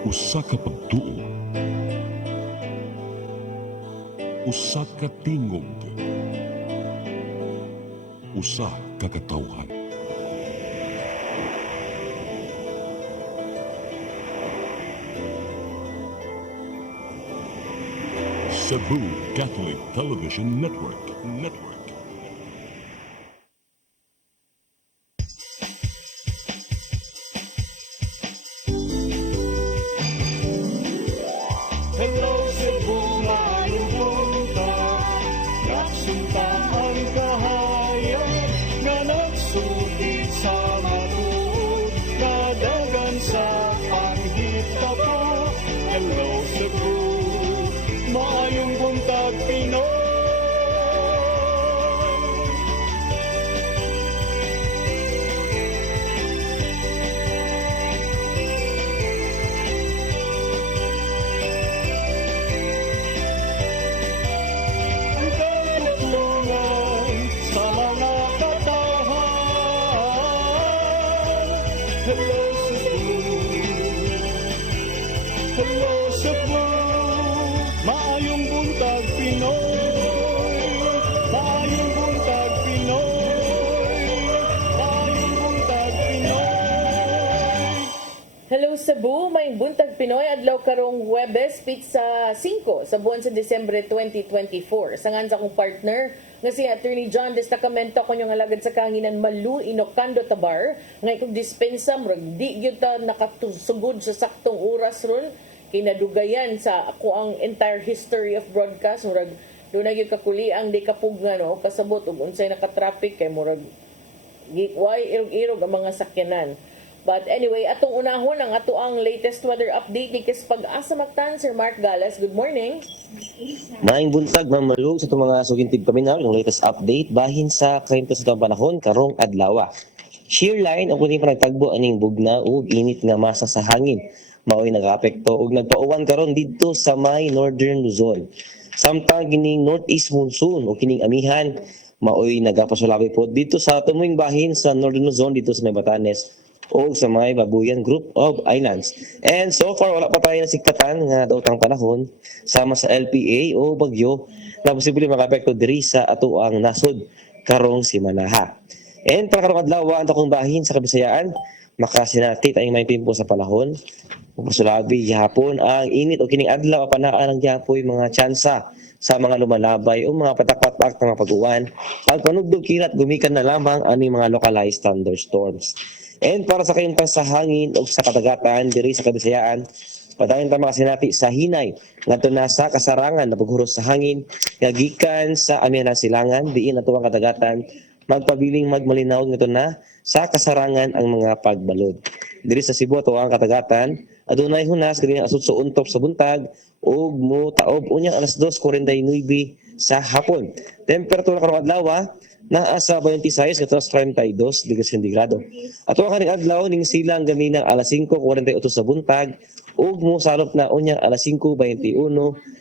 Usa ka pagtuo, usa ka tingog, usa ka katawhan. Cebu Catholic Television Network. Hello Cebu, maayong buntag. Nagsunta ang kahayag nga nagsulid sa matuod, nadagan sa panghitabo. Hello Cebu, maayong buntag Pinoy. Ang katutulungan sa mga katawhan. Hello Cebu, hello Cebu, maayong buntag Pinoy, maayong buntag Pinoy, maayong buntag Pinoy. Hello Cebu, may buntag Pinoy adlaw karong Huwebes pizza 5 sa buwan sa Disyembre 2024. Sangan sa akong partner nga si Attorney John Destacamento ko nga alagad sa kahanginan Malu Inocando Tabar nga ikong dispensa murag di gyud ta nakatusugod sa saktong oras ron kinadugayan sa ako ang entire history of broadcast murag do na gyud kakuli ang di kapug nga no kasabot ug unsay naka-traffic kay murag why irog-irog ang mga sakyanan. But anyway, atong unahon ang ato ang latest weather update ni Kis Pag-asa Mactan, Sir Mark Galas. Good morning. Maayong buntag, Ma'am Malu, sa itong mga sugintib kami na yung latest update bahin sa kahinto sa itong panahon karong adlaw. Shear line ang kuning panagtagbo aning bugna ug init nga masa sa hangin. Mao'y nag-apekto ug nagpauwan karon didto sa may northern Luzon. Samtang kining northeast monsoon o kining amihan mao'y nagapasulabi po dito sa tuming bahin sa northern Luzon dito sa may Batanes o sa may Babuyan Group of Islands. And so far, wala pa tayo nasikatan nga daotang panahon sama sa LPA o bagyo na posible makapekto diri sa ato ang nasod karong simanaha. And para karong adlaw, ang takong bahin sa Kabisayaan, makasinati tayong may pimpo sa panahon. Pasulabi gihapon ang init o kining adlaw panaan ang gihapoy mga tsansa sa mga lumalabay o mga patak-patak na mga pag-uwan. Pagpanugdog kilat gumikan na lamang ani mga localized thunderstorms. And para sa kayong sa hangin o sa kadagatan diri sa Kabisayaan, padayon ta makasinati sa hinay ngadto na sa kasarangan na paghuros sa hangin nga gikan sa amihanan silangan diin ato ang kadagatan magpabiling magmalinaw ngadto na sa kasarangan ang mga pagbalod. Diri sa Cebu ato ang kadagatan adunay hunas kini asud sa untop sa buntag ug motaob unyang alas 2:49 sa hapon. Temperatura karong adlaw naa sa 26 at 32 degrees sentigrado. Ato ang kaning adlaw ning silang gaminang alas 5:48 sa buntag ug mosalop na unyang alas 5:21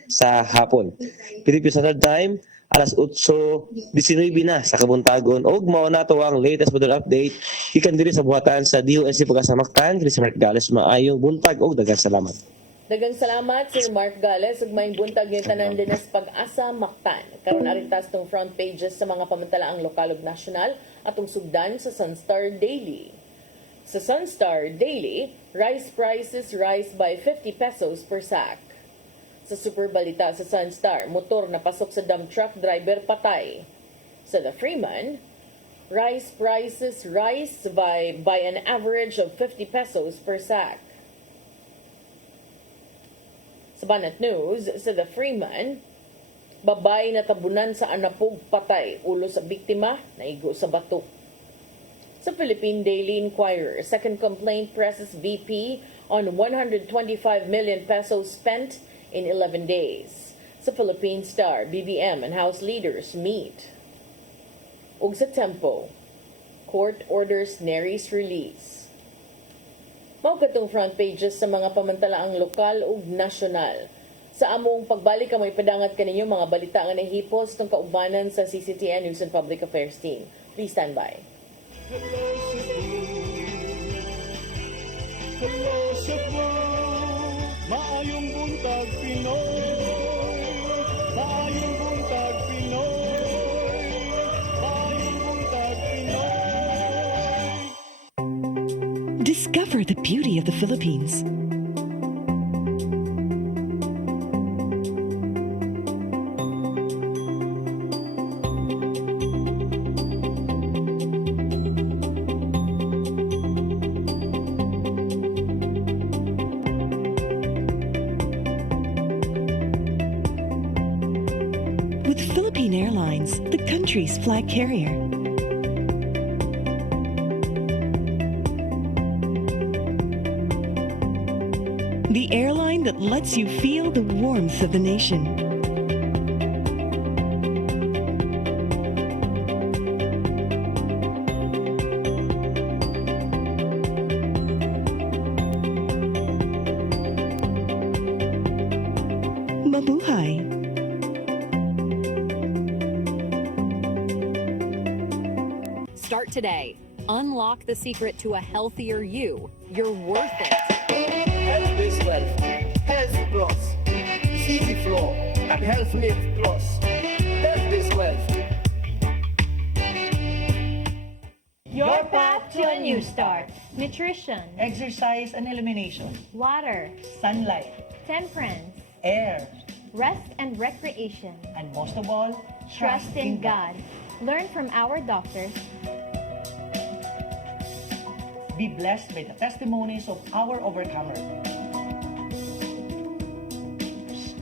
sa hapon. Philippine Standard Time alas 8:19 na sa kabuntagon ug mao na to ang latest weather update gikan diri sa buhatan sa DOSC Pag-asa Mactan. Diri sa Mark Gales, maayong buntag ug daghang salamat. Dagang salamat, Sir Mark Galas. Ug may buntag yung tanan din sa Pag-asa Mactan. Karon aritas tong front pages sa mga pamantalaang lokal ug nasyonal atong sugdan sa Sunstar Daily. Sa Sunstar Daily, rice prices rise by 50 pesos per sack. Sa Super Balita sa Sunstar, motor na pasok sa dump truck driver patay. Sa The Freeman, rice prices rise by an average of 50 pesos per sack. Sa Banat News, sa The Freeman, babay na tabunan sa anapog patay, ulo sa biktima, naigo sa bato. Sa Philippine Daily Inquirer, second complaint presses VP on 125 million pesos spent in 11 days. Sa Philippine Star, BBM and House leaders meet. Ug sa Tempo, court orders Nery's release. Mao katong front pages sa mga pamantalaang lokal ug nasyonal. Sa among pagbalik may padangat kaninyo mga balita nga nahipos tong kaubanan sa CCTN News and Public Affairs team. Please stand by. Hello Cebu, hello Cebu, Maayong buntag Pinoy. Maayong buntag Pinoy. Maayong buntag Pinoy. Discover the beauty of the Philippines. With Philippine Airlines, the country's flag carrier. The airline that lets you feel the warmth of the nation. Mabuhay! Start today. Unlock the secret to a healthier you. You're worth it. Health Base 12, Health Plus, Easy Flow, and Health Lift Plus. Health Base 12. Your path to a new start. Nutrition, Exercise and elimination, water, sunlight, temperance, air, rest and recreation. and most of all, Trust in God. Learn from our doctors. Be blessed by the testimonies of our overcomer.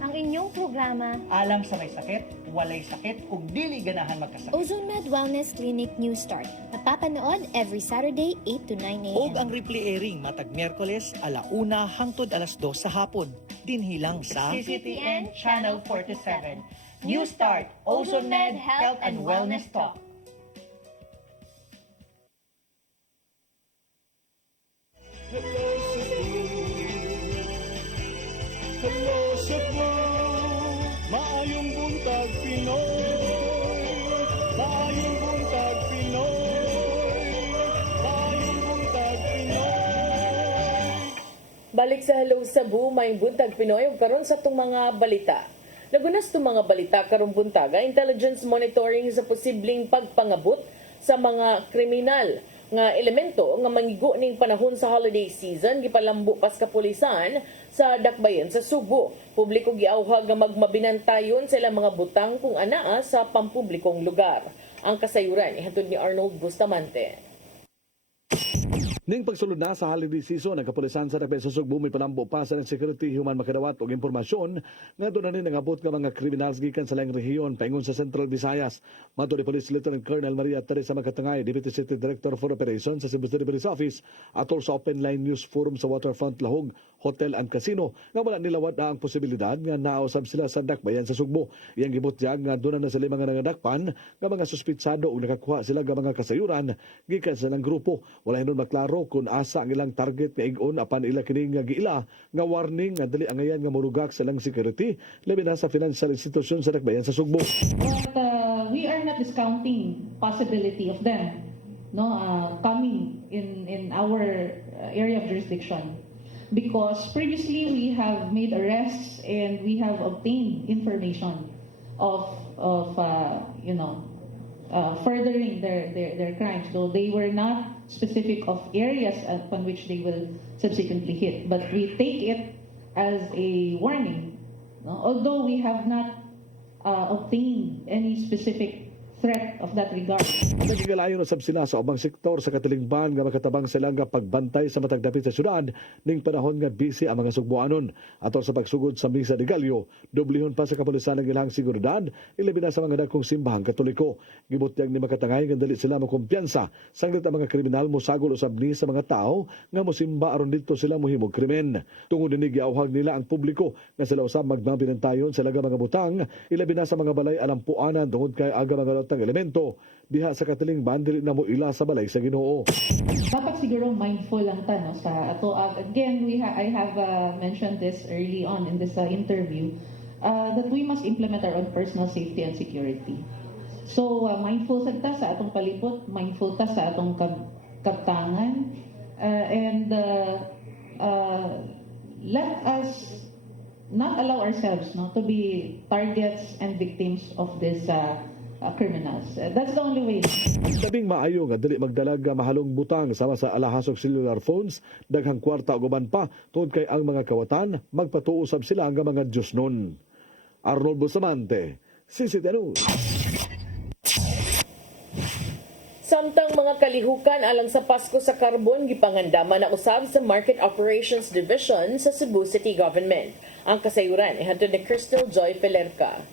Ang inyong programa, Alam sa may sakit, walay sakit, ug dili ganahan magkasakit. OzoneMed Wellness Clinic New Start. Napapanood every Saturday 8 to 9 a.m. Og ang replay airing matag Miyerkules 1:00 hangtod 2:00 sa hapon. Dinhi lang sa CCTN Channel 47. New Start, OzoneMed Health and Wellness Talk. Hello Cebu. Hello Cebu. Maayong buntag Pinoy. Maayong buntag Pinoy. Maayong buntag Pinoy. Balik sa Hello Cebu, may buntag Pinoy ug karon sa itong mga balita. Nagunas itong mga balita karong buntaga, intelligence monitoring sa posibleng pagpangabot sa mga kriminal nga elemento nga mangigo ning panahon sa holiday season gipalambo pas kapulisan sa Dakbayan sa Subo. Publiko giauhag nga magmabinantayon sila mga butang kung anaa sa pampublikong lugar. Ang kasayuran ihatod ni Arnold Bustamante. Ning pagsulod na sa holiday season, ang kapulisan sa Dakbayan sa Sugbo may palambo pa sa Security Human makadawat og impormasyon nga doon na rin nangabot nga mga kriminals gikan sa laing rehiyon paingon sa Central Visayas. Mato ni Police Lieutenant Colonel Maria Teresa Makatangay, Deputy City Director for Operations sa Cebu City Police Office, atol sa Open Line News Forum sa Waterfront Lahog Hotel and Casino nga wala nilawad na ang posibilidad nga nausab sila sa Dakbayan sa Sugbo. Iyang gibutyag nga doon na sila mga nangadakpan nga mga suspitsado o nakakuha sila nga mga kasayuran gikan sa lang grupo. Wala hinon maklaro kung asa ang ilang target nga igon apan ila kini nga giila nga warning nga dali angayan nga morugak sa ilang security labi na sa financial institution sa Dakbayan sa Sugbo. But we are not discounting possibility of them coming in our area of jurisdiction, because previously we have made arrests and we have obtained information of furthering their crimes, though they were not specific of areas upon which they will subsequently hit. But we take it as a warning, although we have not obtained any specific threat of that regard. Nagigalayon usab sila sa ubang sektor sa katilingban nga makatabang sila nga pagbantay sa matag dapit sa syudad ning panahon nga busy ang mga Sugboanon. Atol sa pagsugod sa Misa de Gallo, dublihon pa sa kapulisan ang ilang seguridad, ilabi na sa mga dagkong simbahang Katoliko. Gibutyag ni Makatangay nga dali sila makumpiyansa sanglit ang mga kriminal mosagol usab ni sa mga tao nga mosimba aron didto sila mohimog krimen. Tungod ni giauhag nila ang publiko nga sila usab magmabinantayon sa laga mga butang, ilabi na sa mga balay alampuanan tungod kay aga mga tang elemento diha sa katilingban dili na mo ila sa balay sa Ginoo. Dapat siguro mindful lang ta sa ato. Again, I have mentioned this early on in this interview that we must implement our own personal safety and security. So mindful sad ta sa atong palibot, mindful ta sa atong kabtangan, and let us not allow ourselves to be targets and victims of these criminals. That's the only way. Labing maayo nga dili magdalag nga mahalong butang sama sa alahasog cellular phones, daghang kwarta ug uban pa tungod kay ang mga kawatan magpatuusab sila nga mga Diyos nun. Arnold Bustamante, CCTV News. Samtang mga kalihukan alang sa Pasko sa Carbon gipangandaman na usab sa Market Operations Division sa Cebu City Government. Ang kasayuran ihatod ni Crystal Joy Pelerca.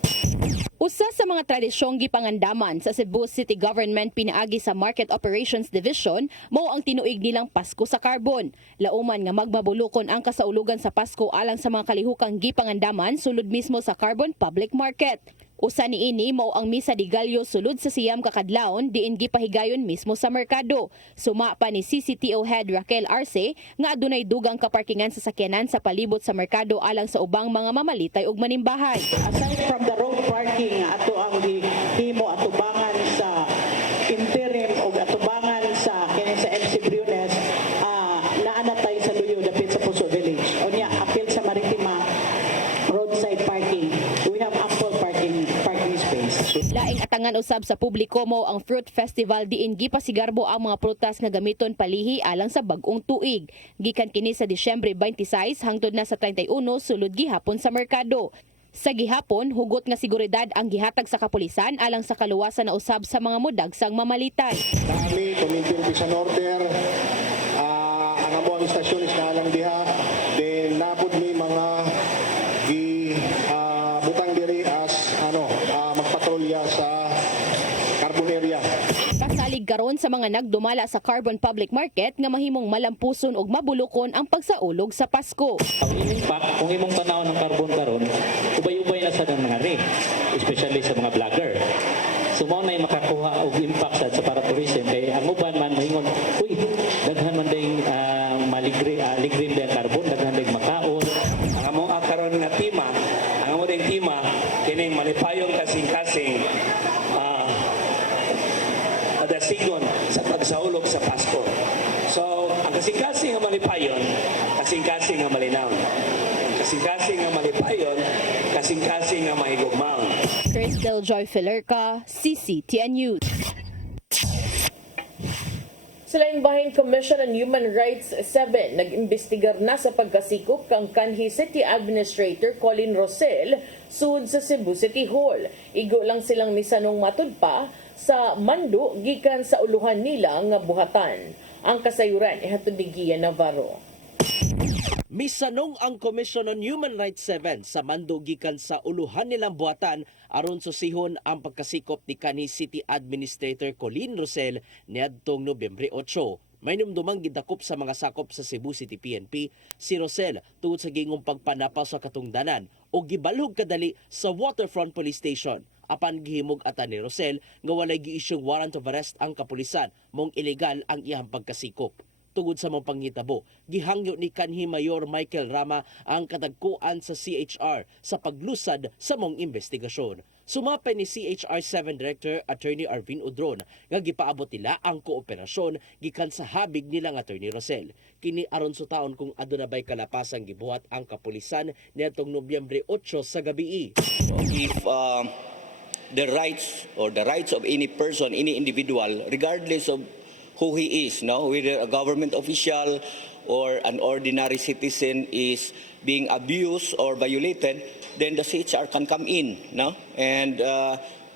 Usa sa mga tradisyong gipangandaman sa Cebu City Government pinaagi sa Market Operations Division mao ang tinuig nilang Pasko sa Carbon. Lauman nga magmabulokon ang kasaulugan sa Pasko alang sa mga kalihukang gipangandaman sulod mismo sa Carbon Public Market. Usa niini mao ang misa de Gallo sulod sa siyam kakadlawon diin gipahigayon mismo sa merkado. Suma pa ni CCTO Head Raquel Arce nga adunay dugang kaparkingan sa sakyanan sa palibot sa merkado alang sa ubang mga mamalitay ug manimbahay. Aside from the road parking ato ang himo atubangan sa interim o atubangan sa kini sa MC Briones, naana tayo sa Luyo dapit sa Puso Village. Unya apil sa Maritima roadside parking. We have ample parking space. Laing atangan usab sa publiko mo ang Fruit Festival diin gipasigarbo ang mga prutas nga gamiton palihi alang sa bag-ong tuig. Gikan kini sa Disyembre 26 hangtod na sa 31 sulod gihapon sa merkado. Sa gihapon, hugot nga seguridad ang gihatag sa kapulisan alang sa kaluwasan na usab sa mga mudagsang mamalitay. Kami, community sa order, ang among istasyon is nalang diha, then napod may mga butang diri as magpatrolya sa carbon area. Kasalig karon sa mga nagdumala sa Carbon Public Market nga mahimong malampuson ug mabulokon ang pagsaulog sa Pasko. Ang impact, kung imong tanaw ng carbon karon, ubay-ubay na sa mga especially sa mga vlogger. So mo na makakuha og impact sa para tourism kay ang uban man moingon, uy, daghan man ding ligrin din carbon, daghan ding makaon. Ang among karon nga tema, ang among ding tema kining malipayong kasing-kasing adasigon sa pagsaulog sa Pasko. So, ang kasing-kasing nga malipayon, kasing-kasing nga malinaw. Kasing-kasing nga malipayon, kasing-kasing nga mahigugmaon. Crystal Joy Pelerca, CCTN News. Sa lain-bahin Commission on Human Rights 7 nag-imbestigar na sa pagkasikop kang kanhi City Administrator Colin Rosel sud sa Cebu City Hall. Igo lang silang misanong matud pa sa mando gikan sa uluhan nila nga buhatan. Ang kasayuran ihatod ni Gia Navarro. Misanong ang Commission on Human Rights 7 sa mando gikan sa uluhan nilang buhatan aron susihon ang pagkasikop ni kanhi City Administrator Colin Rosel niadtong Nobyembre 8. May numdumang gidakop sa mga sakop sa Cebu City PNP si Rosel tungod sa gingong pagpanapaw sa katungdanan o gibalhog kadali sa Waterfront Police Station. Apan gihimog ata ni Rosel nga walay gi-isyong warrant of arrest ang kapulisan mong ilegal ang iyang pagkasikop. Tungod sa mga panghitabo, gihangyo ni kanhi Mayor Michael Rama ang katagkuan sa CHR sa paglusad sa mong investigasyon. Sumapay ni CHR 7 Director Attorney Arvin Udron nga gipaabot nila ang kooperasyon gikan sa habig nilang Attorney Rosel. Kini aron sa taon kung aduna bay kalapasang gibuhat ang kapulisan niadtong Nobyembre 8 sa gabii. If the rights of any person, any individual, regardless of who he is, whether a government official or an ordinary citizen is being abused or violated, then the CHR can come in and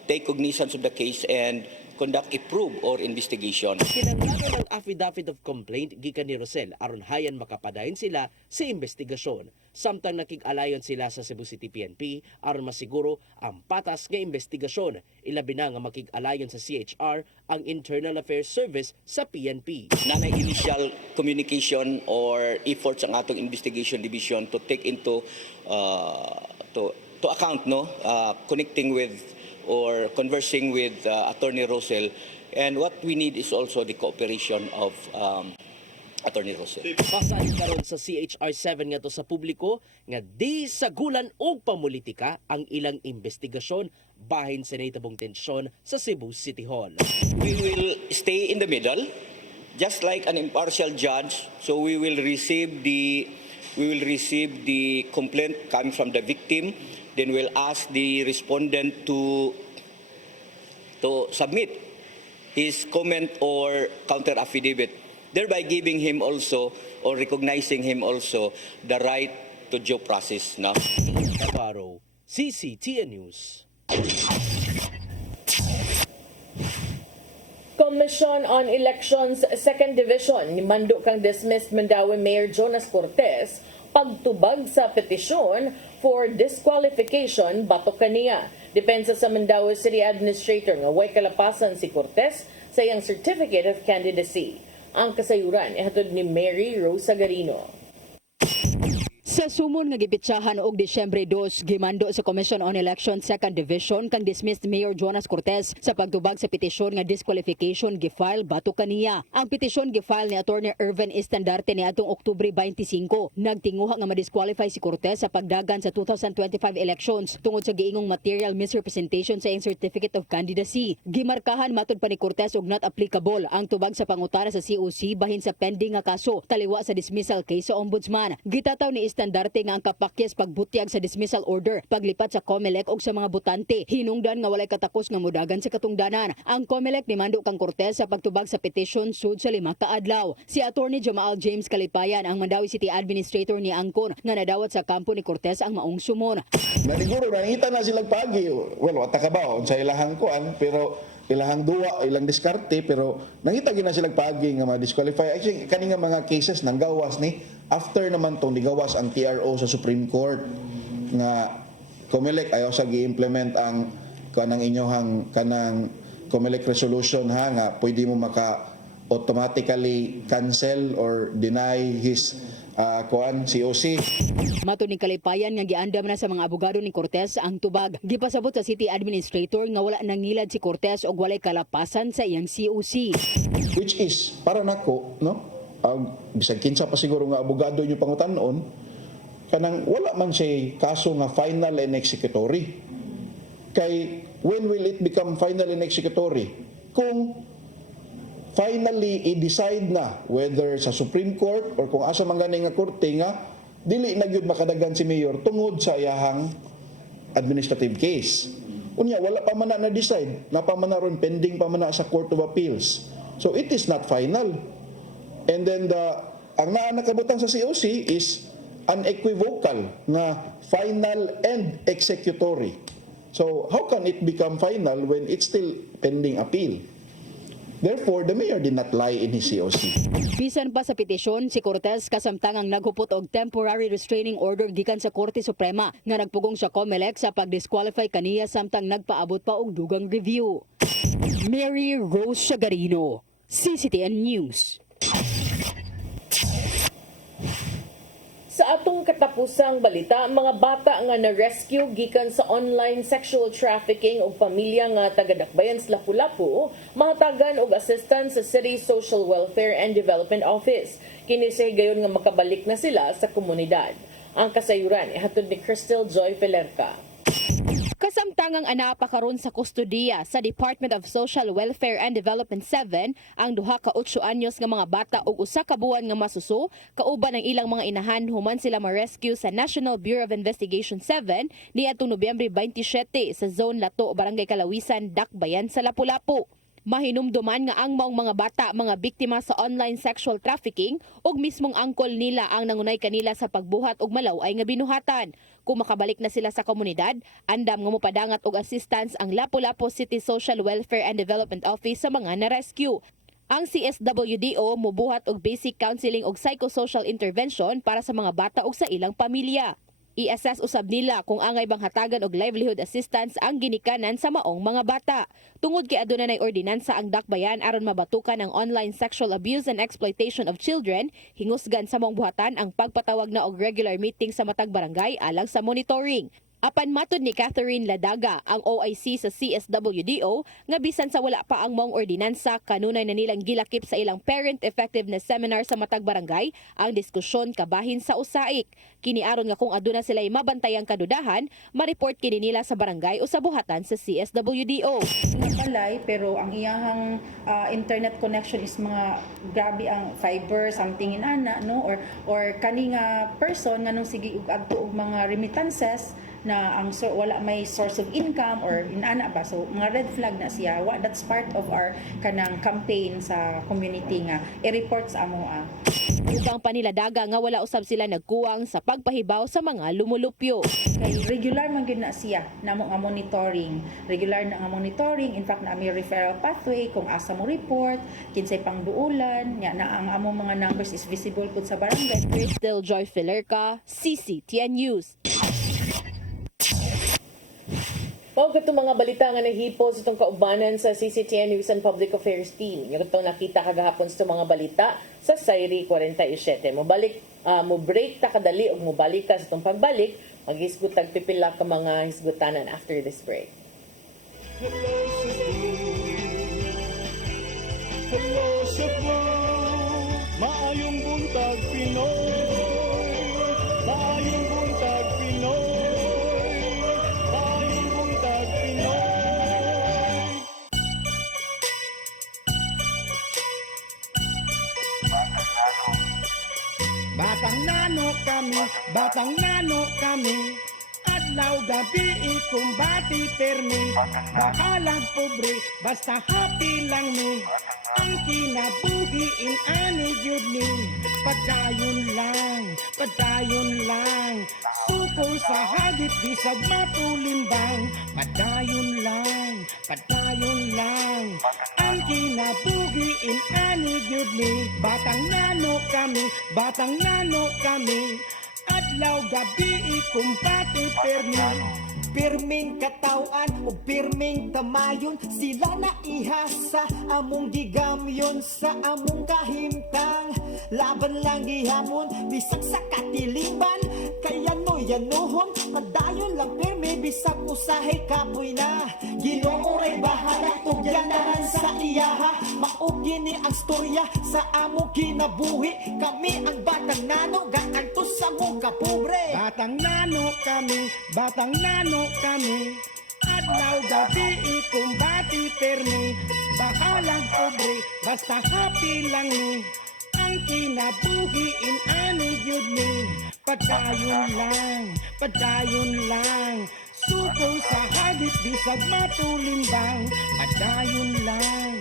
take cognizance of the case and conduct a probe or investigation. Kinanglanon ng affidavit of complaint gikan ni Rosel aron hayan makapadayon sila sa investigasyon. Samtang nakig-alayon sila sa Cebu City PNP aron masiguro ang patas nga investigasyon. Ilabi na nga makig-alayon sa CHR ang Internal Affairs Service sa PNP. Nanay initial communication or efforts ang atong investigation division to take into to account connecting with or conversing with Attorney Rosel, and what we need is also the cooperation of Attorney Rosel. Pasalig karon sa CHR 7 nga to sa publiko nga di sagulan og pamulitika ang ilang investigasyon bahin sa nahitabong tensyon sa Cebu City Hall. We will stay in the middle, just like an impartial judge. So we will receive the we will receive the complaint coming from the victim. Then we'll ask the respondent to submit his comment or counter affidavit, thereby giving him also or recognizing him also the right to due process. No? Navarro, CCTN News. Commission on Elections Second Division ni mando kang dismissed Mandaue Mayor Jonas Cortez pagtubag sa petisyon for disqualification batok kaniya. Depensa sa Mandaue City Administrator nga way kalapasan si Cortez sa iyang Certificate of Candidacy. Ang kasayuran ihatod ni Mary Rosa Garino. Sa sumon nga gibitsahan og Disyembre 2, gimando sa Commission on Elections Second Division kang dismissed Mayor Jonas Cortez sa pagtubag sa petisyon nga disqualification gifile batok kaniya. Ang petisyon gifile ni Attorney Irvin Estandarte ni atong Oktubre 25. Nagtinguha nga ma-disqualify si Cortez sa pagdagan sa 2025 elections tungod sa giingong material misrepresentation sa iyang Certificate of Candidacy. Gimarkahan matud pa ni Cortez og not applicable ang tubag sa pangutana sa COC bahin sa pending nga kaso taliwa sa dismissal case sa Ombudsman. Gitataw ni Estandarte nga ang kapakyas pagbutyag sa dismissal order paglipat sa COMELEC og sa mga botante. Hinungdan nga walay katakos nga modagan sa katungdanan. Ang COMELEC nimando kang Cortez sa pagtubag sa petition sud sa 5 ka adlaw. Si Attorney Jamal James Kalipayan ang Mandaue City Administrator ni Angkon nga nadawat sa kampo ni Cortez ang maong sumon. Naniguro nangita na silang pagi. Well, wata ka ba sa ilahang kuan pero ilahang duwa, ilang diskarte pero nangita gina silang pagi nga ma-disqualify. Actually kani nga mga cases nang gawas ni after naman tong nigawas ang TRO sa Supreme Court nga COMELEC ayaw sa gi-implement ang kanang inyohang kanang COMELEC resolution ha nga pwede mo maka automatically cancel or deny his COC. Mato ni Kalipayan nga giandam na sa mga abogado ni Cortez ang tubag. Gipasabot sa City Administrator nga wala nangilad si Cortez og walay kalapasan sa iyang COC. Which is para nako no bisag kinsa pa siguro nga abogado inyo pangutanon kanang wala man siya kaso nga final and executory. Kay when will it become final and executory? Kung finally i-decide na whether sa Supreme Court or kung asa man gani nga korte nga dili na gyud makadagan si mayor tungod sa iyahang administrative case. Unya wala pa man na decide, napamana ron pending pa man na sa Court of Appeals. So it is not final. And then ang nakabutang sa COC is unequivocal na final and executory. So how can it become final when it's still pending appeal? Therefore, the mayor did not lie in his COC. Bisan pa sa petisyon, si Cortez kasamtangang naghupot og temporary restraining order gikan sa Korte Suprema nga nagpugong sa COMELEC sa pag-disqualify kaniya samtang nagpaabot pa og dugang review. Mary Rose Shagarino, CCTN News. Sa atong katapusang balita, mga bata nga na-rescue gikan sa online sexual trafficking o pamilya nga taga-Dakbayan sa Lapu-Lapu, mahatagan og assistance sa City Social Welfare and Development Office. Kini sa higayon nga makabalik na sila sa komunidad. Ang kasayuran ihatod ni Crystal Joy Felerca. Kasamtangang anapa karon sa kustodiya sa Department of Social Welfare and Development 7 ang duha ka 8 anyos nga mga bata ug usa ka buwan nga masuso kauban ang ilang mga inahan human sila ma-rescue sa National Bureau of Investigation 7 niadtong Nobyembre 27 sa Zone Lato, Barangay Kalawisan, Dakbayan sa Lapu-Lapu. Mahinumduman nga ang maong mga bata mga biktima sa online sexual trafficking ug mismong angkol nila ang nangunay kanila sa pagbuhat og malaway nga binuhatan. Kung makabalik na sila sa komunidad, andam nga mopadangat og assistance ang Lapu-Lapu City Social Welfare and Development Office sa mga na-rescue. Ang CSWDO mubuhat og basic counseling og psychosocial intervention para sa mga bata ug sa ilang pamilya. I-assess usab nila kung angay bang hatagan og livelihood assistance ang ginikanan sa maong mga bata. Tungod kay aduna nay ordinansa ang Dakbayan aron mabatukan ang online sexual abuse and exploitation of children, hingusgan sa maong buhatan ang pagpatawag na og regular meeting sa matag barangay alang sa monitoring. Apan matod ni Catherine Ladaga, ang OIC sa CSWDO, nga bisan sa wala pa ang mong ordinansa, kanunay na nilang gilakip sa ilang parent effectiveness seminar sa matag barangay ang diskusyon kabahin sa usaik. Kiniaron nga kung aduna sila'y mabantayang kadudahan, ma-report kini nila sa barangay o sa buhatan sa CSWDO. Balay, pero ang iyahang internet connection is mga grabe ang fiber, something inana, no? Or kani nga person nga nung sige ug adto og mga remittances na ang wala may source of income or inana ba, so mga red flag na siya. That's part of our kanang campaign sa community nga i-report sa amoa. Ubang paniladaga nga wala usab sila nagkuwang sa pagpahibaw sa mga lumulupyo. Kay regular man gyud na siya namo nga monitoring. Regular na nga monitoring, in fact na may referral pathway kung asa mo report, kinsay pangduulan, nya na ang among mga numbers is visible pud sa barangay. Crystal Joy Filerca, CCTN News. O katong mga balita nga nahipo sa itong kaubanan sa CCTN News and Public Affairs Team. Yung itong nakita kagahapon sa mga balita sa Sairi 47. Mo break ta kadali o mo balik ka sa itong pagbalik, mag-hisgot pipila ka mga hisgutanan after this break. Hello Cebu, maayong buntag Pinoy, maayong buntag Pinoy. Batang nano kami, adlaw gabi ikumbati permi, bakalag pobre, basta happy lang mi, ang kinabuhiin ani gyud ni, padayon lang, suko sa hagit bisag matulimbang, padayon lang, ang kinabuhiin ani gyud ni, batang nano kami, adlaw gabi ikumpati permi. Pirming katawan o pirming tamayon, sila na ihasa among gigamyon sa among kahimtang. Laban lang gihamon, bisag sa katiliban, kaya no yanuhon, padayon lang pirmi, bisag usahay kapoy na. Ginooray bahala, tugyanaran sa iyaha, maugini ang storya sa among kinabuhi. Kami ang batang nano, gaanto sa mong kapobre. Batang nano kami, adlaw gabi ikumbati permi, bakalang pobre, basta happy lang ni, ang kinabuhiin ani gyud ni, padayon lang, suko sa hagit bisag matulimbang, padayon lang,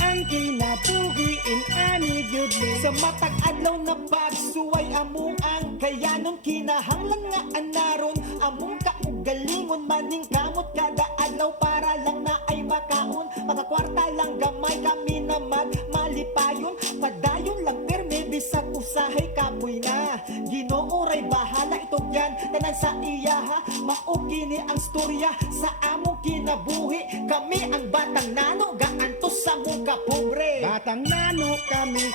ang kinabuhiin ani gyud ni. Sa matag adlaw na pagsuway among ang kayanon, kinahanglan nga anaron among kaugalingon, maning kamot kada adlaw para lang na ay makaon, makakwarta lang gamay kami na magmalipayon, padayon lang perme bisag usahay kapoy na. Ginooray bahala itugyan tanan sa iyaha, maugini ang storya sa among kinabuhi. Kami ang batang nano, gaantos sa mong kapobre. Batang nano kami,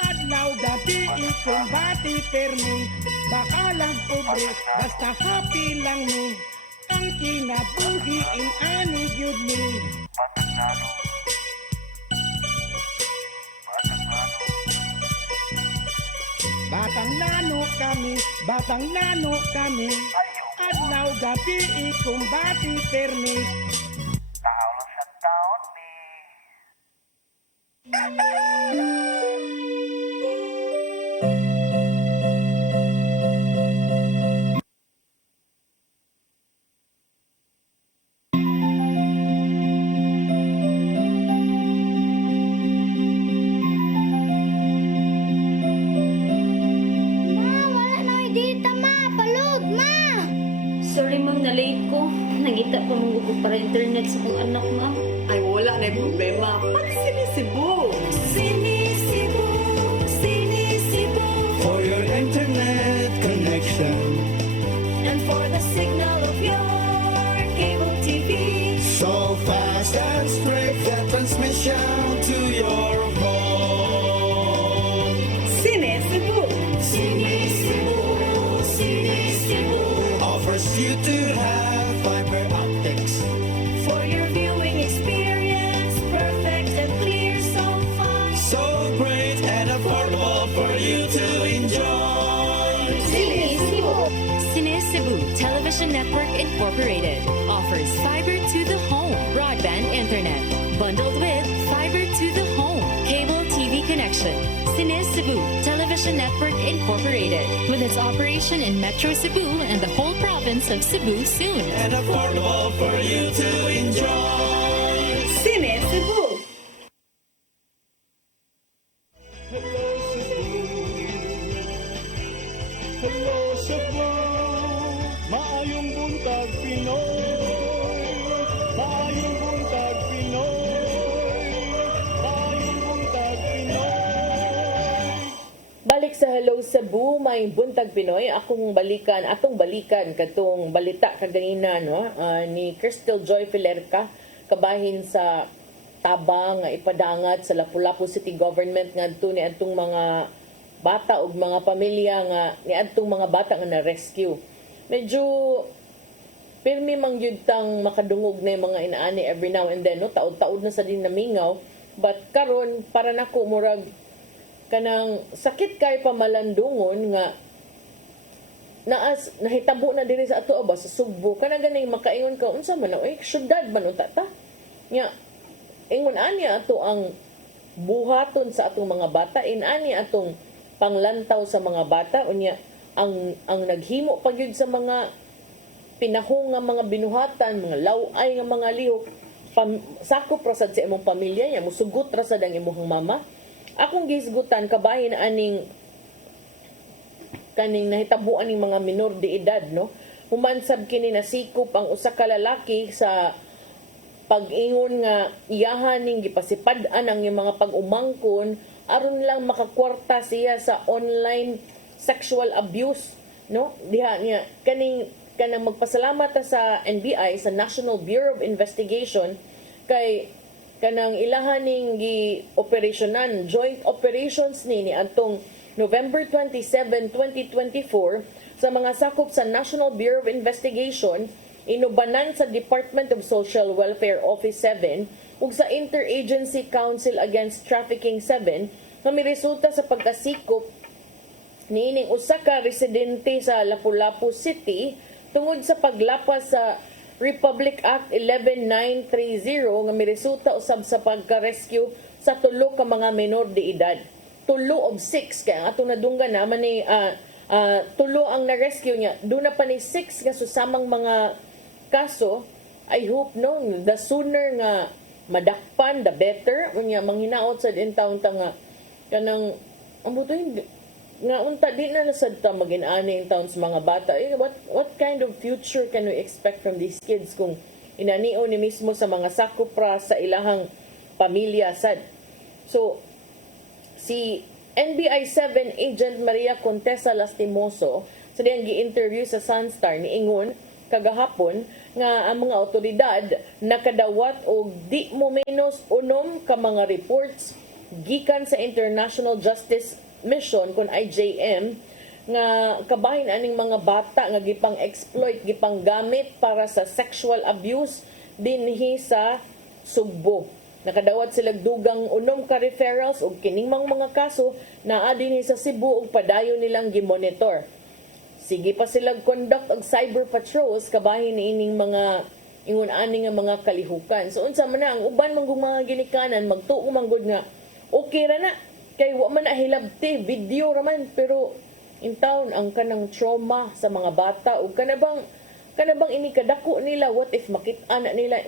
adlaw gabi ikumbati permi, bakalang pobre, basta happy lang ni, ang kinabuhiin ani gyud ni. Batang nano kami, adlaw gabi ikumbati permi. Sorry ma'am, na-late ko. Nangita pa mong gusto para internet sa kong anak ma'am. Ay wala na yung problema. Pag-sinisibo. Sinisibo. For your internet connection. And for the signal of your cable TV. So fast and straight the transmission to your home. Sinisibo. Sinisibo. for you to enjoy. Cine Cebu Television Network Incorporated offers fiber to the home broadband internet bundled with fiber to the home cable TV connection. Cine Cebu Television Network Incorporated with its operation in Metro Cebu and the whole province of Cebu soon. And affordable for you to enjoy. Cine Cebu. Hello Cebu, maayong buntag Pinoy, maayong buntag Pinoy, maayong buntag Pinoy. Balik sa Hello Cebu, may buntag Pinoy. Atong balikan katong balita kaganina no ni Crystal Joy Filerca kabahin sa tabang nga ipadangat sa Lapu-Lapu City Government ngadto ni adtong mga bata ug mga pamilya nga ni adtong mga bata nga na-rescue. Medyo pirmi man gyud tang makadungog na yung mga inaani every now and then no, taud-taud na sa din namingaw, but karon para nako murag kanang sakit kay pamalandungon nga nahitabo na diri sa ato ba sa Sugbo kana ganing makaingon ka unsa man syudad man unta ta nya ingon ani ato ang buhaton sa atong mga bata inani atong panglantaw sa mga bata unya ang naghimo pa gyud sa mga pinahong nga mga binuhatan mga laway nga mga lihok sakop ra sad sa imong pamilya nya musugot ra sad ang imong mama. Akong gisgutan kabahin aning kaning nahitabuan ning mga minor de edad no humansab kini nasikop ang usa ka lalaki sa pag-ingon nga iyahan ning gipasipad-an ang iyang mga pag-umangkon aron lang makakwarta siya sa online sexual abuse no diha niya kanang magpasalamat ta sa NBI sa National Bureau of Investigation kay kanang ilahan ning gi-operationan joint operations ni atong November 27, 2024 sa mga sakop sa National Bureau of Investigation inubanan sa Department of Social Welfare Office 7 ug sa Interagency Council Against Trafficking 7 nga miresulta sa pagkasikop niining usa ka residente sa Lapu-Lapu City tungod sa paglapas sa Republic Act 11930 nga miresulta usab sa pagka-rescue sa tulo ka mga menor de edad. Tulo of 6 kay ang atong nadunggan naman ni tulo ang na-rescue niya. Doon na pa ni 6 nga susamang mga kaso. I hope no the sooner nga madakpan the better unya manghinaot sa din taon ta nga kanang ang buto nga unta di na sad ta magin-ani taon sa mga bata. What kind of future can we expect from these kids kung inanion ni mismo sa mga sakupra sa ilahang pamilya sad. So si NBI 7 Agent Maria Contessa Lastimoso sa diyang gi-interview sa Sunstar ni ingon kagahapon nga ang mga otoridad nakadawat og di mo menos unom ka mga reports gikan sa International Justice Mission kun IJM nga kabahin aning mga bata nga gipang exploit gipang gamit para sa sexual abuse dinhi sa Sugbo. Nakadawat sila dugang unom ka referrals og kining mga kaso naa dinhi sa Cebu ug padayon nilang gimonitor. Sige pa sila conduct og cyber patrols kabahin ining mga ingon ani nga mga kalihukan. So unsa man na ang uban man mga ginikanan magtuo man gud nga okay ra na kay wa man na hilabti video ra man pero in town ang kanang trauma sa mga bata ug kanabang ini kadako nila what if makit-an na nila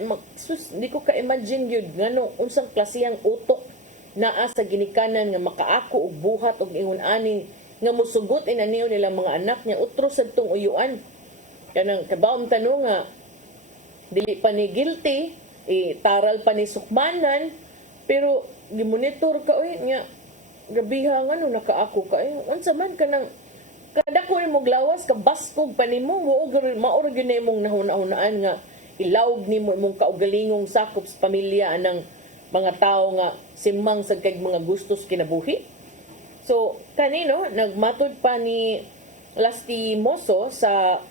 di ko ka imagine gyud ngano unsang klaseng utok naa sa ginikanan nga makaako og buhat og ingon ani nga musugot inaniyo nila mga anak niya utro sa tong uyuan kanang kabaom tanong nga dili pa ni guilty taral pa ni sukmanan pero gimonitor ka oy nya gabiha nga no nakaako ka unsa man kanang kadako nimo glawas ka baskog pa nimo maor gyud nimong nahuna-hunaan nga ilawg nimo imong kaugalingong sakop sa pamilya anang mga tao nga simang sa kay mga gustos kinabuhi. So kanino nagmatod pa ni Lastimoso sa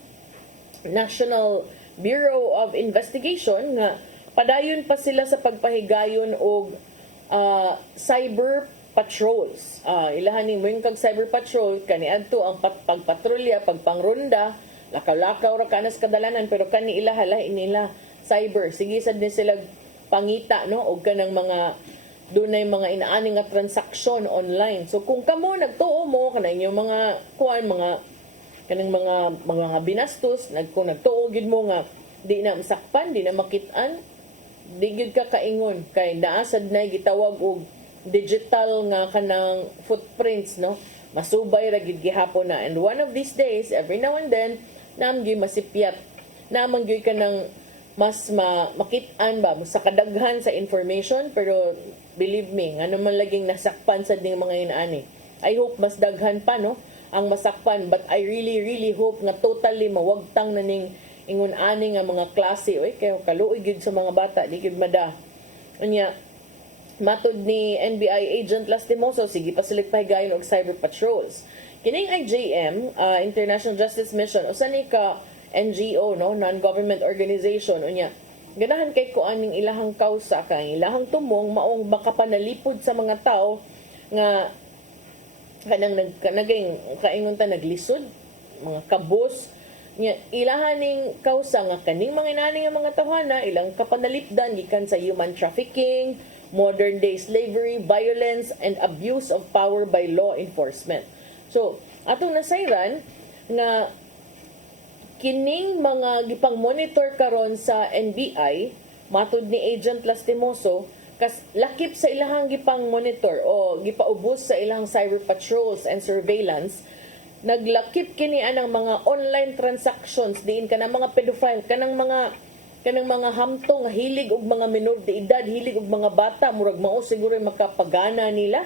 National Bureau of Investigation nga padayon pa sila sa pagpahigayon og cyber patrols. Ilahan ni mo kag cyber patrol, kaniadto ang pagpatrolya, pagpangronda, lakaw-lakaw ra kanas kadalanan, pero kani ilahalain nila cyber. Sige sad ni sila pangita, no? O kanang mga dunay mga inaani nga transaksyon online. So kung kamo nagtuo mo kanang inyong mga kanang mga binastos, kung nagtuo gid mo nga di na masakpan, di na makitaan, di gid ka kaingon kay naasad na gitawag og digital nga kanang footprints, no? Masubay ra gid gihapon na. And one of these days, every now and then, naam gyud masipyat. Naman gyud ka ng mas makitaan ba sa kadaghan sa information, pero believe me, nga naman laging nasakpan sa ding mga inaani. I hope mas daghan pa, no, ang masakpan, but I really hope nga totally mawagtang na ning ingon ani nga mga klase oy kay kaluoy gid sa mga bata, di gid mada. Unya matud ni NBI agent Lastimoso, sige pa sila pahigayon og cyber patrols. Kining IJM, International Justice Mission, usa ni ka NGO, no, non-government organization, unya ganahan kay ko aning ilahang kausa kay ilahang tumong maong makapanalipod sa mga tao nga kanang naging kaingon ta naglisod, mga kabos nya ilahaning kausa nga kaning mga inani nga mga tawhana ilang kapanalipdan gikan sa human trafficking, modern day slavery, violence and abuse of power by law enforcement. So atong nasayran nga kining mga gipang monitor karon sa NBI matud ni Agent Lastimoso kas lakip sa ilahang gipang monitor o gipaubos sa ilang cyber patrols and surveillance, naglakip kini anang mga online transactions diin kanang mga pedophile, kanang mga hamtong nga hilig og mga minor de edad, hilig og mga bata, murag mao siguro makapagana nila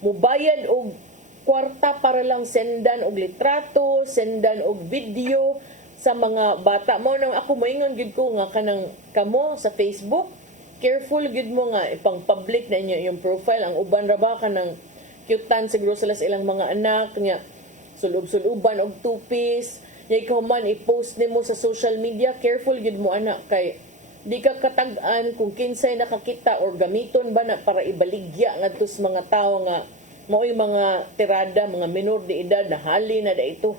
mubayad og kwarta para lang sendan og litrato, sendan og video sa mga bata. Mao nang ako moingon gid ko nga kanang kamo sa Facebook, careful gid mo nga ipang public na inyo yung profile. Ang uban ra ba kanang cutean siguro sila sa ilang mga anak nya sulub-suluban og two-piece nya ikaw man i-post nimo sa social media, careful gid mo anak kay di ka katag-an kung kinsay nakakita or gamiton ba na para ibaligya ngadto sa mga tao nga mao'y mga tirada, mga minor de edad na hali na da ito.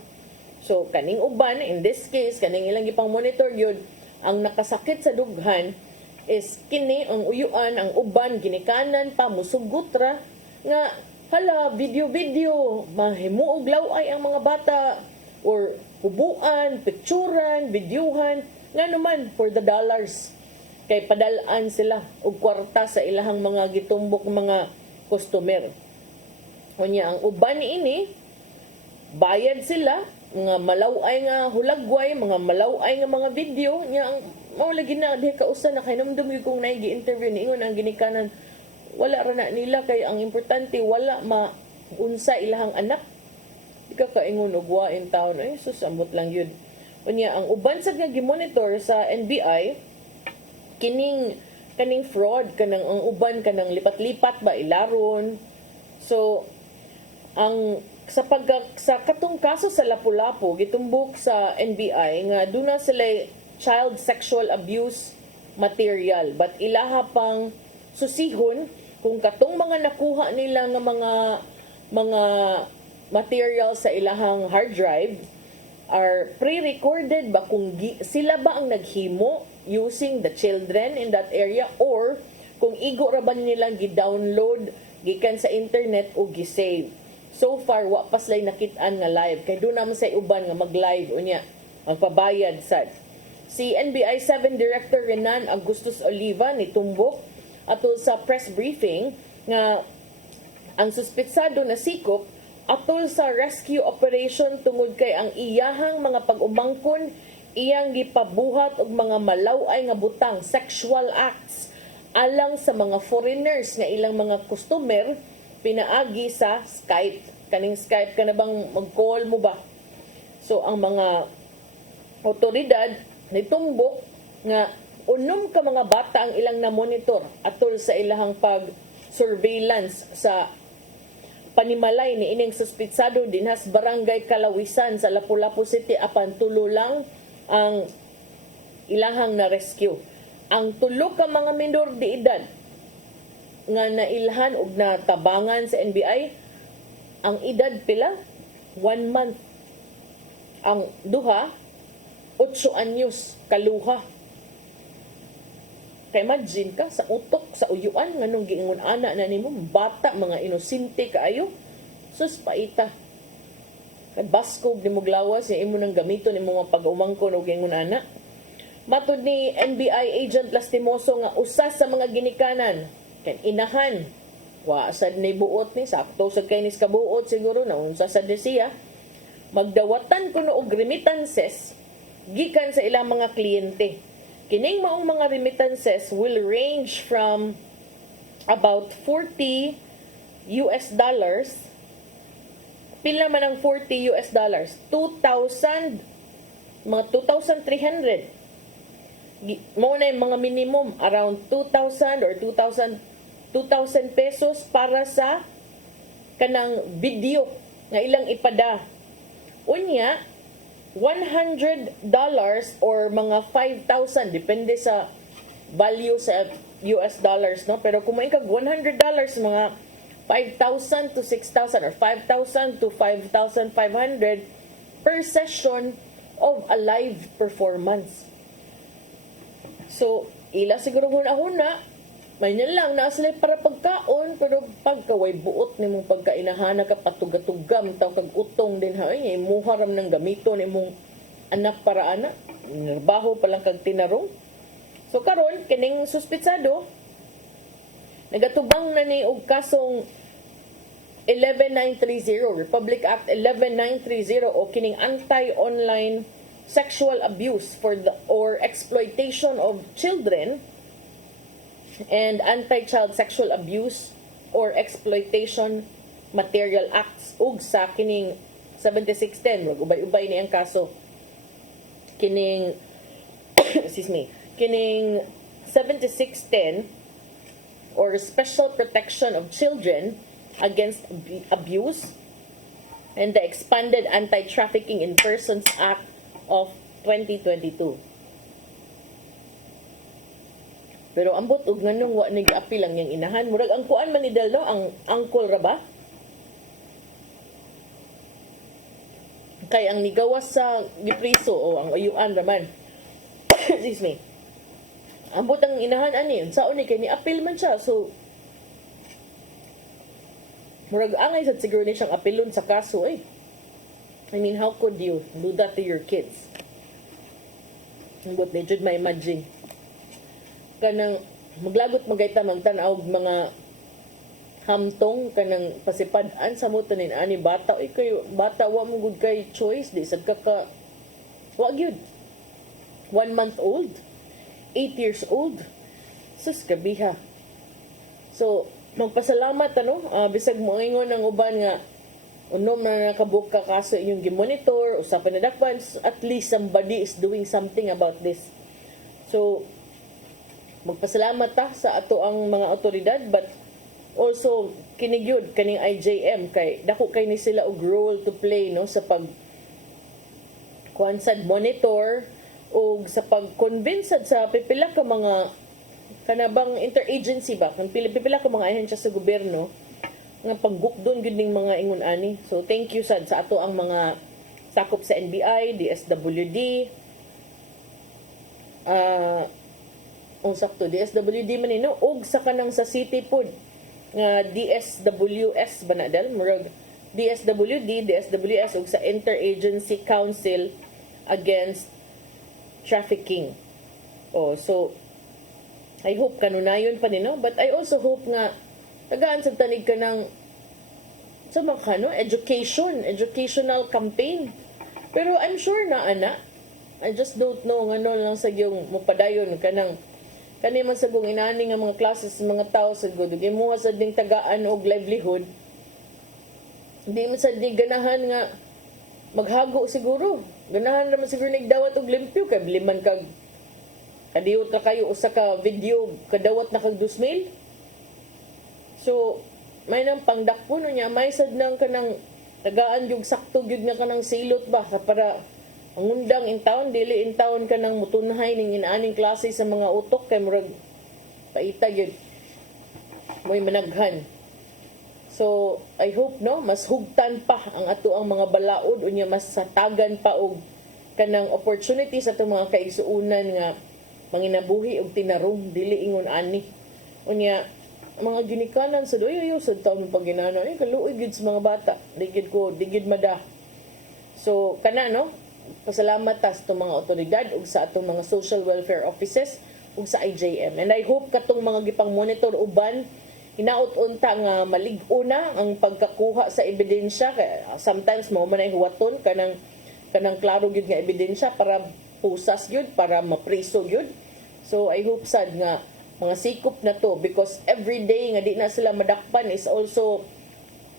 So kaning uban, in this case kaning ilang gipang monitor yun, ang nakasakit sa dughan is kini ang uyuan, ang uban ginikanan pa musugot ra nga hala video mahimuog laway ang mga bata or hubuan, picturan, videohan nga naman for the dollars kay padalaan sila og kwarta sa ilahang mga gitumbok mga customer. Unya ang uban ini bayad sila nga malaway nga hulagway, mga malaway nga mga video nya ang mao lagi na di kausa na kay namdum gyud kong nay gi-interview niingon ang ginikanan wala ra na nila kay ang importante wala maunsa ilahang anak. Di ka kaingon og wain taon ay sus ambot lang yun. Unya ang uban sad nga gi-monitor sa NBI kaning fraud kanang ang uban kanang lipat-lipat ba ilaron. So ang sa katong kaso sa Lapu-Lapu gitumbok sa NBI nga duna sila child sexual abuse material, but ilaha pang susihon kung katong mga nakuha nila nga mga material sa ilahang hard drive are pre-recorded ba, kung sila ba ang naghimo using the children in that area, or kung igo ra ba nilang gi-download gikan sa internet o gi-save. So far, wa pa sila nakitaan nga live. Kaya doon naman sa uban nga mag-live o niya, magpabayad sad. Si NBI 7 Director Renan Agustus Oliva ni tumbok atol sa press briefing nga ang suspitsado na sikop atol sa rescue operation tungod kay ang iyahang mga pag-umangkon iyang gipabuhat og mga malaway nga butang, sexual acts alang sa mga foreigners nga ilang mga customer pinaagi sa Skype. Kaning Skype ka na bang mag-call mo ba? So ang mga otoridad nitumbok nga unom ka mga bata ang ilang na-monitor atol sa ilahang pag-surveillance sa panimalay ni ining suspitsado dinhas Barangay Kalawisan sa Lapu-Lapu City apan tulo lang ang ilahang na-rescue. Ang tulo ka mga minor de edad nga nailhan og natabangan sa NBI, ang edad pila 1 month. Ang duha 8 anyos kaluha. Kay imagine ka sa utok sa uyuan nganong giingon ana na nimo bata mga inosente kaayo. Sus paita. Kay baskog ni muglawas yung imo nang gamiton nimo mga pag-umangkon og giingon ana. Matud ni NBI agent Lastimoso nga usa sa mga ginikanan kay inahan wa sad ni buot ni sakto sad kay nis kabuot siguro na unsa sad siya magdawatan kuno og remittances gikan sa ilang mga kliyente. Kining maong mga remittances will range from about $40 pila man ang $40 2,000 mga 2,300 mo na yung mga minimum around 2,000 or 2,000 pesos para sa kanang video nga ilang ipada. Unya, $100 or mga 5,000 depende sa value sa US dollars, no? Pero kung may kag $100 mga 5,000 to 6,000 or 5,000 to 5,500 per session of a live performance. So, ila siguro huna-huna, may nyan lang na sila para pagkaon, pero pagkaway buot ni mong pagkainahana ka patugatugam, taw kag utong din ha, ay muharam ng gamito ni mong anak para anak, nirbaho palang kag tinarong. So karon kining suspitsado, nagatubang na ni og kasong 11930, Republic Act 11930 o kining anti-online sexual abuse or exploitation of children and anti-child sexual abuse or exploitation material acts ug sa kining 7610 ubay-ubay ni ang kaso kining excuse me kining 7610 or Special Protection of Children Against Abuse and the expanded Anti-Trafficking in Persons Act of 2022. Pero ambot og nganong wa nag-apil ang yang inahan. Murag ang kuan man ni Delno, ang uncle ra ba? Kay ang nigawas sa gipriso o ang uyuan raman. Excuse me. Ambot ang inahan ani, saon ni kay ni apil man siya. So murag angay sad siguro ni siyang apilon sa kaso eh. I mean, how could you do that to your kids? But they should ma-imagine. Kanang maglagot magayta magtanaw mga hamtong kanang pasipad-an sa mo tanin ani bata oy kayo bata wa mo gud kay choice di sad ka wa gyud 1 month old 8 years old sus kabiha. So magpasalamat bisag mo ingon ang uban nga unom na nakabuk ka kaso yung gimonitor usapan na dakpan, at least somebody is doing something about this. So magpasalamat ta sa ato ang mga otoridad, but also kinigyud kaning IJM kay dako kay ni sila og role to play no sa pag kuansad monitor o sa pag-convince sa pipila ka mga kanabang interagency ba kan pipila ka mga ahensya sa gobyerno nga paggukdon gyud ning mga ingon ani. So thank you sad sa ato ang mga sakop sa NBI, DSWD, unsakto DSWD man no og sa kanang sa city pod nga DSWS banadal murag DSWD, DSWS ug sa Interagency Council Against Trafficking. So I hope kanunayon pa nino, but I also hope nga tagaan sa tanig ka ng sa mga educational campaign. Pero I'm sure na ana, I just don't know nga lang sa yung mupadayon kanang kani man sa kung inani nga mga classes mga tao sa good gimuha sa ding tagaan og livelihood. Di man sa di ganahan nga maghago siguro. Ganahan naman siguro nigdawat og limpyo kay bliman kag kadiot ka kayo usa ka video kadawat na kag 2,000. So may nang pangdakpo niya may sad nang kanang tagaan yung sakto gyud nga kanang silot ba para ang undang in town dili in town kanang mutunhay ning inaaning klase sa mga utok kay murag paita gyud. mo'y managhan. So, I hope, no, mas hugtan pa ang ato ang mga balaod, unya mas satagan pa og kanang opportunity sa itong mga kaigsuunan nga manginabuhi og tinarong, dili ingon ani. Unya, mga ginikanan sa doyo sa taon ng pagginana, kaluoy gid sa mga bata, digid mada. So, kana, no, pasalamat ta sa itong mga otoridad ug sa atong mga social welfare offices ug sa IJM. And I hope katong mga gipang monitor uban hinaut-unta nga malig-o na ang pagkakuha sa ebidensya. Sometimes mo man ay huwaton kanang klaro gyud nga ebidensya para pusas gyud, para mapriso gyud. So I hope sad nga mga sikop na to, because every day nga di na sila madakpan is also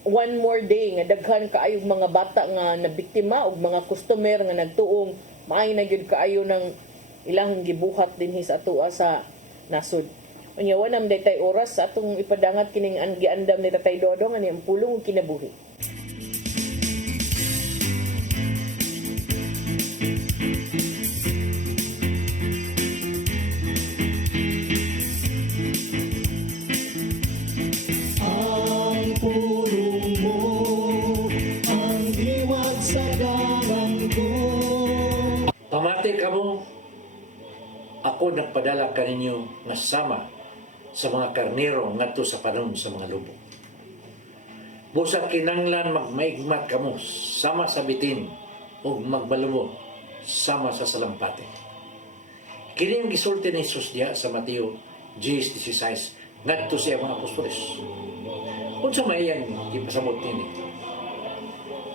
one more day nga daghan kaayog mga bata nga nabiktima ug mga customer nga nagtuong maay na gyud kaayo ng ilang gibuhat dinhi sa atoa sa nasod. Unya wanam daytay oras sa atong ipadangat kining giandam ni Tatay Dodong ani ang pulong ug kinabuhi. Ang pulong mo, ang diwag sa dalan ko. Pamati ka mo, ako nagpadala kaninyo nga sama sa mga karnero ngadto sa panon sa mga lubo. Busa kinanglan magmaigmat kamo sama sa bitin ug magbalubo sama sa salampate. Kini ang gisulti ni Jesus diha sa Mateo 10:16 ngadto sa mga apostoles. Unsa may iyang ipasabot nini?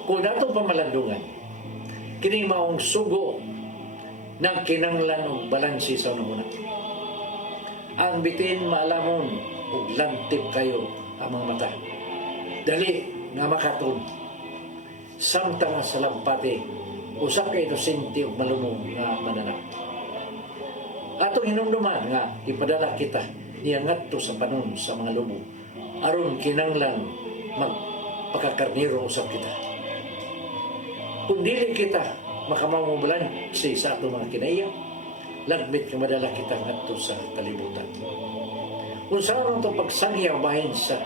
Kung dato pamalandungan, kini maong sugo ng kinanglan ug balansi sa unang-una. Ang bitin maalamon ug lantip kayo ang mga mata. Dali nga makaton. Samtang sa lampate, usa ka inosente ug malumong nga mananap. Atong hinumduman nga ipadala kita niya ngadto sa panon sa mga lubo aron kinanglan magpakakarniro usab kita. Kung dili kita makamamumulan sa atong mga kinaiya, lagmit nga madala kita ngadto sa kalibutan. Kung saan itong pagsangyaw bahin sa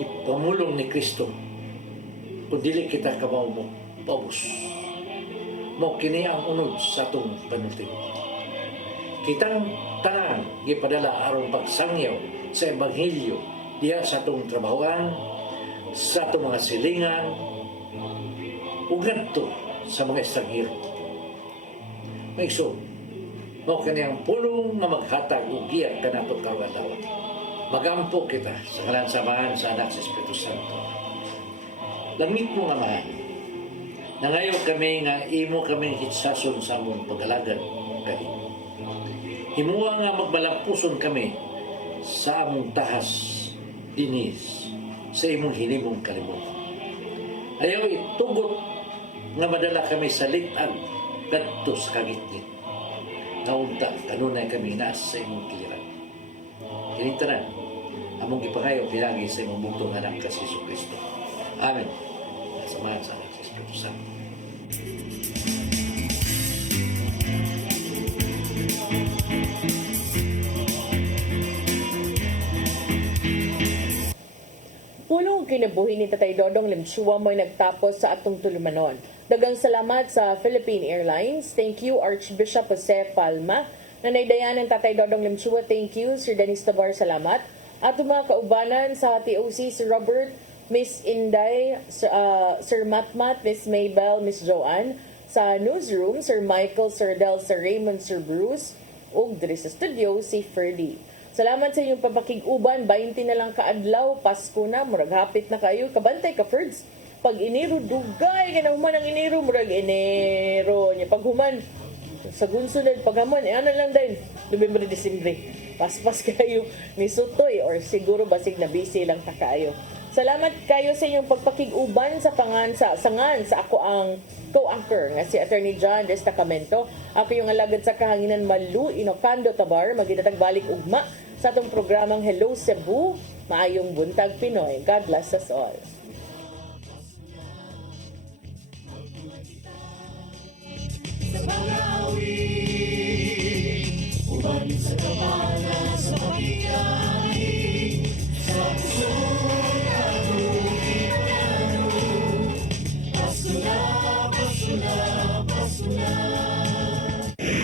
ipamulong ni Kristo, kung dili kita kabaw mo, paubos. Mo kini ang unod sa atong panulti. Kitang tanan gipadala aron pagsangyaw sa Ebanghelyo diya sa atong trabahoan, sa atong mga silingan, ug ngadto sa mga estanghero. May so, mo kaniyang pulong nga maghatag ug giya kanato tawa-tawa. Magampo kita sa ngalan samahan sa Anak sa Espiritu Santo. Langit mo nga mahal, nangayo kami nga imo kami hitsason sa among pag-alagad kay. Himuwa nga magbalampuson kami sa among tahas dinis sa imong hinimong kalibutan. Ayaw itugot nga madala kami sa litag kadto sa kagitgit. Naunta, kanunay kami nasa imong kiliran. Kinitanan, among ipangayo pinagi sa imong bugtong anak ka si Kristo. Amen. Samahan sa Anak sa Espiritu Santo. Pulong kinabuhi ni Tatay Dodong Limchua mo'y nagtapos sa atong tulumanon. Dagang salamat sa Philippine Airlines. Thank you, Archbishop Jose Palma. Nanay Dayanan, Tatay Dodong Limchua, thank you. Sir Dennis Tabar, salamat. At mga kaubanan sa TOC, Sir Robert, Miss Inday, Sir Matmat, Miss Maybell, Miss Joanne. Sa newsroom, Sir Michael, Sir Del, Sir Raymond, Sir Bruce, ug diri sa studio, si Ferdy. Salamat sa inyong papakig-uban. 20 na lang kaadlaw, Pasko na, murag hapit na kayo. Kabantay ka, Ferds. Pag Enero, dugay ka na human ang Enero, murag Enero. Pag human, sa gunsunod, pag haman, ano lang din, November, December. Paspas kayo ni Sutoy or siguro basig na busy lang ta kayo. Salamat kayo sa inyong pagpakig-uban sa sangan sa ako ang co-anchor nga si Attorney John Destacamento. Ako yung alagad sa kahanginan Malu Inocando Tabar, magdatagbalik ugma sa atong programang Hello Cebu, maayong buntag Pinoy. God bless us all. Sa mga awit, umanin sa kamay.